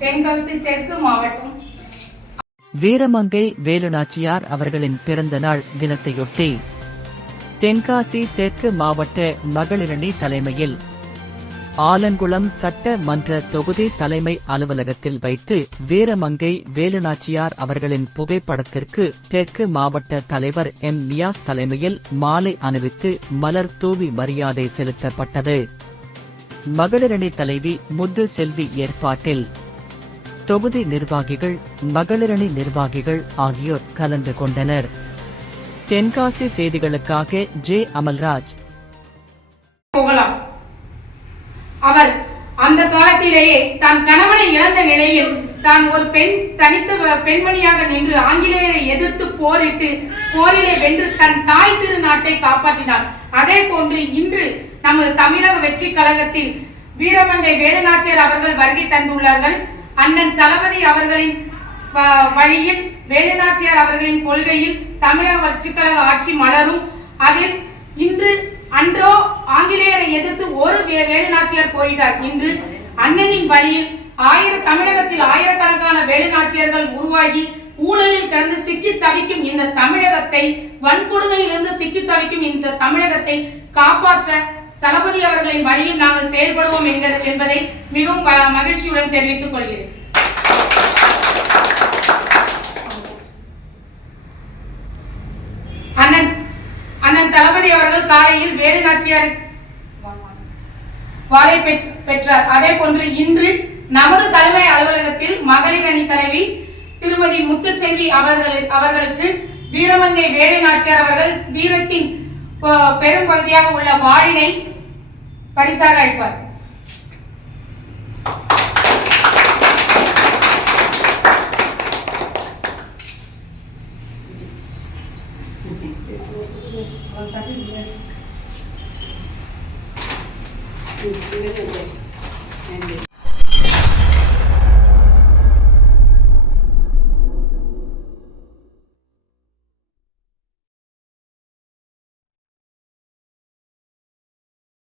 தென்காசி தெற்கு மாவட்டம். வீரமங்கை வேலுநாச்சியார் அவர்களின் பிறந்த நாள் தினத்தையொட்டி தென்காசி தெற்கு மாவட்ட மகளிரணி தலைமையில் ஆலங்குளம் சட்ட மன்ற தொகுதி தலைமை அலுவலகத்தில் வைத்து வீரமங்கை வேலுநாச்சியார் அவர்களின் புகைப்படத்திற்கு தெற்கு மாவட்ட தலைவர் எம் நியாஸ் தலைமையில் மாலை அணிவித்து மலர் தூவி மரியாதை செலுத்தப்பட்டது. மகளிரணி தலைவி முத்து செல்வி ஏற்பாட்டில். தொகுதி நிர்வாகிகள் மகளிரணி நிர்வாகிகள் ஆகியோர் கலந்து கொண்டனர். தென்காசி செய்திகளுக்காக ஜே அமல்ராஜ். போகலாம். அவர் அந்த காலத்திலேயே தன் கணவனை இழந்த நிலையில் தான் ஒரு பெண் தனித்த பெண்மணியாக நின்று ஆங்கிலேயரை எதிர்த்து போரிட்டு போரிலே வென்று தன் தாய் திருநாட்டை காப்பாற்றினார். அதே போன்று இன்று நமது தமிழக வெற்றி கழகத்தில் வீரமங்கை வேலுநாச்சியார் அவர்கள் வருகை தந்துள்ளார்கள். அண்ணன் தளபதி அவர்களின் வழியில் வேலுநாச்சியார் அவர்களின் கொள்கையில் தமிழக வெற்றிக்கழக ஆட்சி மலரும். அதில் இன்று அன்றோ ஆங்கிலேயரை எதிர்த்து ஒரு வே- வேலுநாச்சியார் போயிட்டார் இன்று அண்ணனின் வழியில் ஆயிர தமிழகத்தில் ஆயிரக்கணக்கான வேலுநாச்சியர்கள் உருவாகி ஊழலில் கிடந்து சிக்கி தவிக்கும் இந்த தமிழகத்தை வன்கொடுமையிலிருந்து சிக்கி தவிக்கும் இந்த தமிழகத்தை காப்பாற்ற தளபதி அவர்களின் வழியில் நாங்கள் செயல்படுவோம் என்பதை மிகவும் மகிழ்ச்சியுடன் தெரிவித்துக் கொள்கிறேன். அண்ணன் அண்ணன் தளபதி அவர்கள் காலையில் வேலுநாச்சியார் வாழை பெற்- பெற்றார். அதே போன்று இன்று நமது தலைமை அலுவலகத்தில் மகளிர் அணி தலைவி திருமதி முத்துச்செல்வி அவர்கள் அவர்களுக்கு வீரமங்கை வேலுநாச்சியார் அவர்கள் வீரத்தின் பெரும் பகுதியாக உள்ள வாழினை परिसार आईपाद Thank.